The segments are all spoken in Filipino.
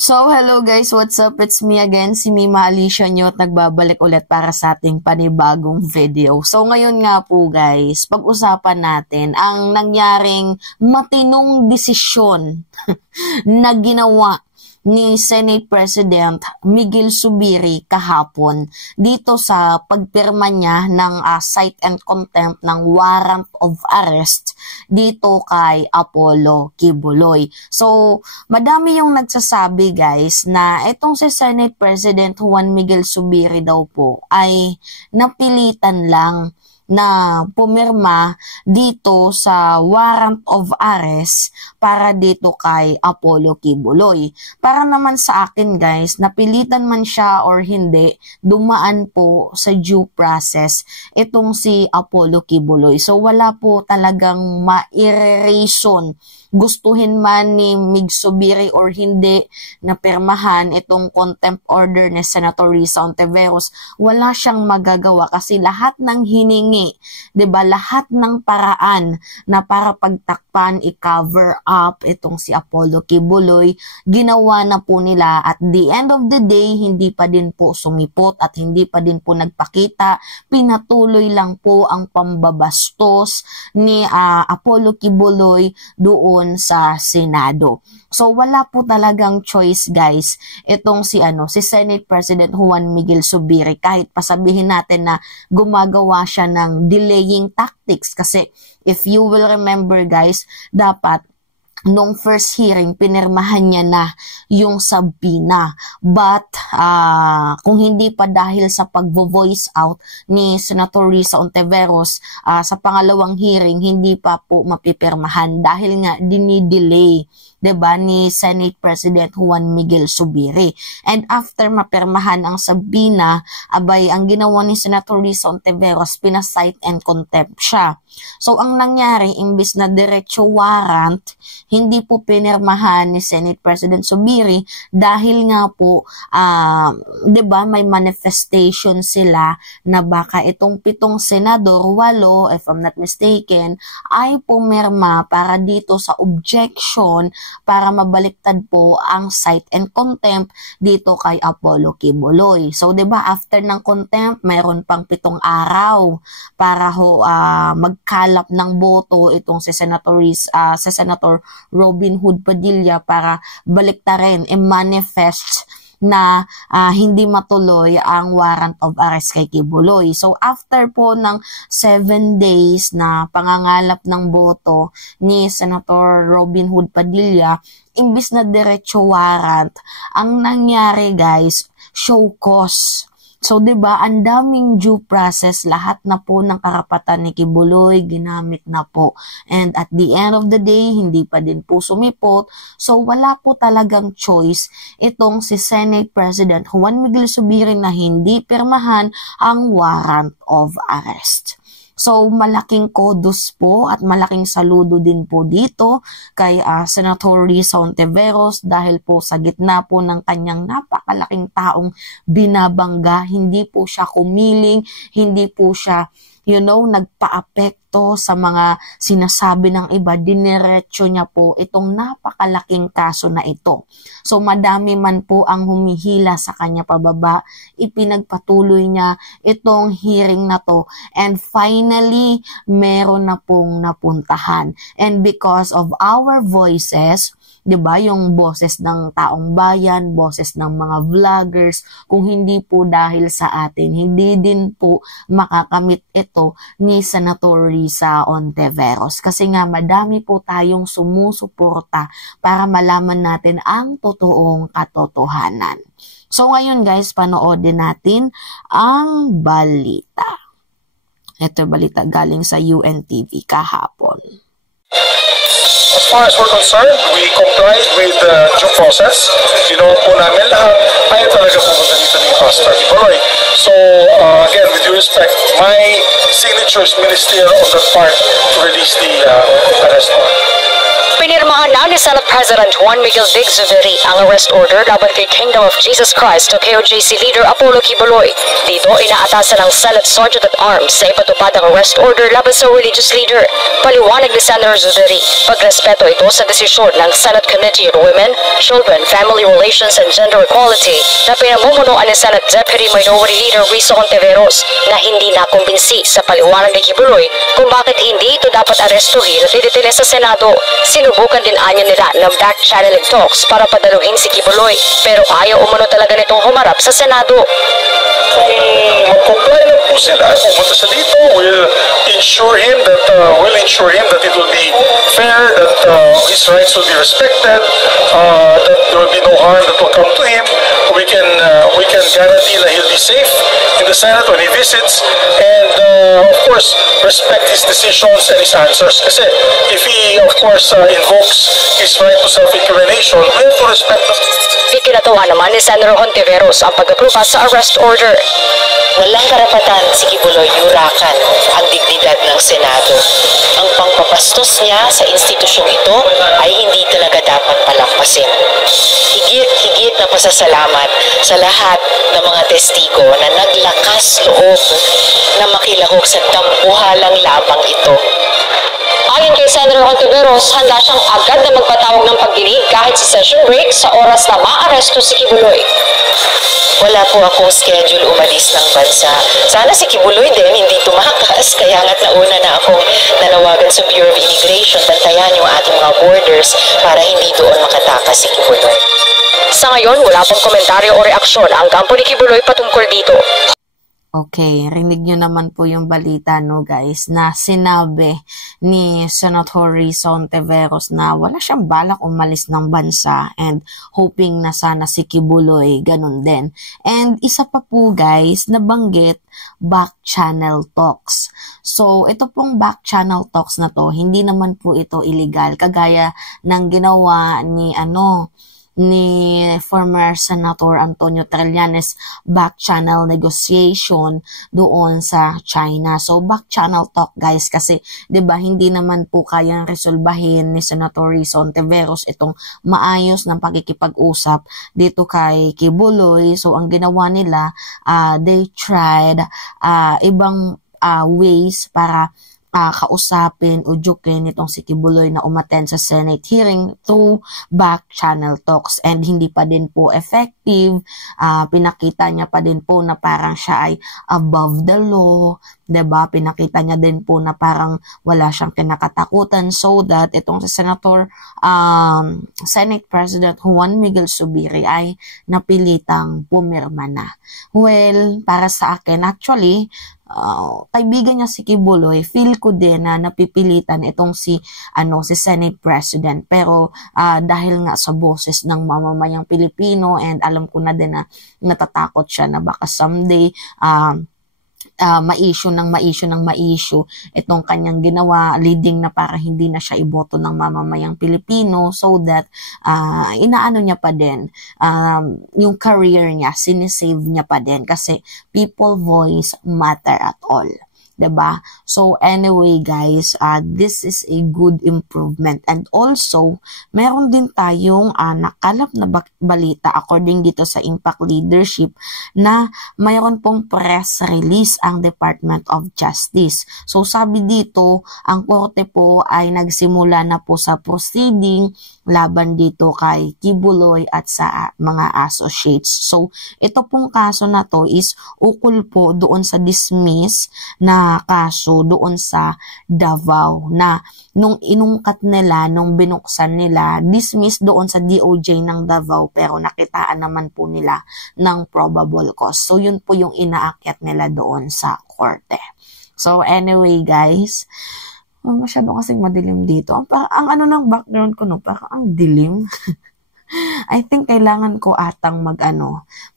So, hello guys, what's up? It's me again, si Mima Alicia nyo at nagbabalik ulit para sa ating panibagong video. So, ngayon nga po guys, pag-usapan natin ang nangyaring matinong desisyon na ginawa ni Senate President Miguel Zubiri kahapon dito sa pagpirma niya ng cite and contempt ng warrant of arrest dito kay Apollo Kibuloy. So, madami yung nagsasabi guys na itong si Senate President Juan Miguel Zubiri daw po ay napilitan lang na pumirma dito sa warrant of arrest para dito kay Apollo Kibuloy. Para naman sa akin guys, napilitan man siya or hindi, dumaan po sa due process itong si Apollo Kibuloy. So wala po talagang ma-reason, gustuhin man ni Mig Zubiri or hindi na pirmahan itong contempt order ni Senator Risa Hontiveros, wala siyang magagawa kasi lahat ng hiningi, 'di ba, lahat ng paraan na para pagtakpan, i-cover up itong si Apollo Kibuloy, ginawa na po nila. At the end of the day, hindi pa din po sumipot at hindi pa din po nagpakita, pinatuloy lang po ang pambabastos ni Apollo Kibuloy doon sa Senado. So wala po talagang choice guys itong si Senate President Juan Miguel Zubiri, kahit pasabihin natin na gumagawa siya ng delaying tactics, kasi if you will remember guys, dapat nung first hearing, pinirmahan niya na yung subpoena. But, kung hindi pa dahil sa pag-voice out ni Senator Risa Hontiveros, sa pangalawang hearing, hindi pa po mapipirmahan dahil nga dinidelay, 'di ba, ni Senate President Juan Miguel Zubiri. And after mapirmahan ang subpoena, abay, ang ginawa ni Senator Risa Hontiveros, pinasight and contempt siya. So, ang nangyari, imbis na diretso warrant, hindi po pinirmahan ni Senate President Zubiri dahil nga po, 'di ba, may manifestation sila na baka itong 7 senador, 8, if I'm not mistaken, ay pumirma para dito sa objection para mabaliktad po ang cite and contempt dito kay Apollo Kibuloy. So, 'di ba, after ng contempt, mayroon pang 7 araw para magkalap ng boto itong si Senator Robin Hood Padilla para baliktarin, i-manifest na hindi matuloy ang warrant of arrest kay Kibuloy. So after po ng 7 days na pangangalap ng boto ni Senator Robin Hood Padilla, imbis na diretso warrant, ang nangyari guys, show cause. So, 'di ba, ang daming due process, lahat na po ng karapatan ni Kibuloy ginamit na po. And at the end of the day, hindi pa din po sumipot. So, wala po talagang choice itong si Senate President Juan Miguel Zubiri na hindi pirmahan ang warrant of arrest. So, malaking kudos po at malaking saludo din po dito kay Senator Risa Hontiveros dahil po sa gitna po ng kanyang napakalaking taong binabangga, hindi po siya kumiling, hindi po siya, nagpa-apekto sa mga sinasabi ng iba, diniretso niya po itong napakalaking kaso na ito. So, madami man po ang humihila sa kanya pababa, ipinagpatuloy niya itong hearing na to, and finally, meron na pong napuntahan. And because of our voices, 'di ba, yung boses ng taong bayan, boses ng mga vloggers, kung hindi po dahil sa atin, hindi din po makakamit ito ni Senator Risa Hontiveros. Kasi nga madami po tayong sumusuporta para malaman natin ang totoong katotohanan. So ngayon guys, panoodin natin ang balita. Ito balita galing sa UNTV kahapon. As far as we're concerned, we complied with the due process. Ginawa po namin lahat. Ayaw talaga pumunta dito ni Pastor Kibuloy. So, again, with due respect, my signature is ministerial on that part to release the arrest warrant. Pinirmahan na ni Senate President Juan Miguel Dig-Zubiri ang arrest order laban kay Kingdom of Jesus Christ o KOJC leader Apollo Kibuloy. Dito inaatasan ng Senate Sergeant at Arms sa ipatupad ang arrest order laban sa religious leader. Paliwanag ni Senator Zubiri, pagrespeto ito sa desisyon ng Senate Committee on Women, Children, Family Relations and Gender Equality na pinamumunuan ni Senate Deputy Minority Leader Risa Hontiveros na hindi nakumbinsi sa paliwanag ni Kibuloy kung bakit hindi ito dapat arestuhin at idetine sa Senado. Sinubukan din anya nila ng back-channeling talks para padaluhin si Kibuloy pero ayaw umano talaga nitong humarap sa Senado. Kung mag-comply lang po sila, pumunta sa dito, we'll ensure him that it will be fair, that his rights will be respected, that there will be no harm that will come to him. We can guarantee that he'll be safe in the Senate when he visits, and of course, respect his decisions and his answers. Kasi if he, of course, invokes his right to self-incrimination, we have to respect that. Ikinatawa naman ni Senator Hontiveros ang pag-aproba sa arrest order. Walang karapatan si Kibuloy yurakan ang dignidad ng Senado. Ang pangpapastos niya sa institusyong ito ay hindi talaga dapat palampasin. Higit na pasasalamat sa lahat ng mga testigo na naglakas loob na makilahok sa dambuhalang labang ito. Ayon kay Senator Hontiveros, handa siyang agad na magpatawag ng pagdinig kahit sa session break sa oras na maaresto si Kibuloy. Wala po akong schedule umalis ng bansa. Sana si Kibuloy din hindi tumakas, kaya nga't nauna na akong nanawagan sa Bureau of Immigration, bantayan yung ating mga borders para hindi doon makatakas si Kibuloy. Sa ngayon, wala pong komentaryo o reaksyon ang kampo ni Kibuloy patungkol dito. Okay, rinig nyo naman po yung balita, no guys, na sinabi ni Senator Risa Hontiveros na wala siyang balak umalis ng bansa and hoping na sana si Kibuloy ganun din. And isa pa po guys, nabanggit back channel talks. So, ito pong back channel talks na to, hindi naman po ito illegal, kagaya ng ginawa ni former Senator Antonio Trillanes back channel negotiation doon sa China. So back channel talk guys kasi 'di ba hindi naman po kayang resolbahin ni Senator Risa Hontiveros itong maayos ng pakikipag-usap dito kay Kibuloy. So ang ginawa nila, they tried ibang ways para kausapin o jukin itong si Kibuloy na umattend sa Senate hearing through back channel talks, and hindi pa din po effective. Pinakita niya pa din po na parang siya ay above the law, 'di ba? Pinakita niya din po na parang wala siyang kinakatakutan, so that itong si Senator Senate President Juan Miguel Zubiri ay napilitang pumirma na. Well, para sa akin actually kaibigan niya si Kibuloy, feel ko din na napipilitan itong si Senate President, pero dahil nga sa boses ng mamamayang Pilipino, and alam ko na din na natatakot siya na baka someday ma-issue itong kanyang ginawa, leading na para hindi na siya iboto ng mamamayang Pilipino, so that inaano niya pa din yung career niya, sinisave niya pa din kasi people voice matter at all. 'Di ba? So anyway guys, this is a good improvement, and also meron din tayong nakalap na balita according dito sa Impact Leadership na mayroon pong press release ang Department of Justice. So sabi dito, ang korte po ay nagsimula na po sa proceeding laban dito kay Kibuloy at sa mga associates. So ito pong kaso na to is ukol po doon sa dismiss na kaso doon sa Davao na nung inungkat nila, nung binuksan nila, dismiss doon sa DOJ ng Davao, pero nakitaan naman po nila ng probable cause. So yun po yung inaakyat nila doon sa korte. So anyway guys, masyado kasing madilim dito. Ang ng background ko, no, parang ang dilim. I think kailangan ko atang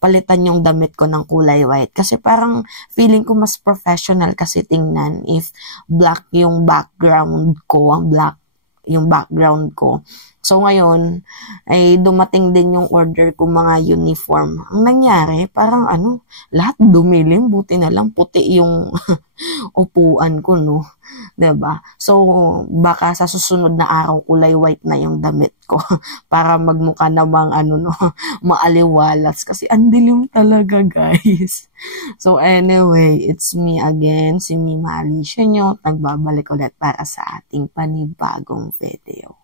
palitan yung damit ko ng kulay white. Kasi parang feeling ko mas professional kasi tingnan if black yung background ko, So ngayon, ay dumating din yung order ko mga uniform. Ang nangyari, parang lahat dumilim, buti na lang puti yung upuan ko, no? 'Di ba? So, baka sa susunod na araw kulay white na yung damit ko para magmukha namang no, maaliwalas kasi ang dilim talaga, guys. So anyway, it's me again, si Mima Alicia nyo, nagbabalik ulit para sa ating panibagong video.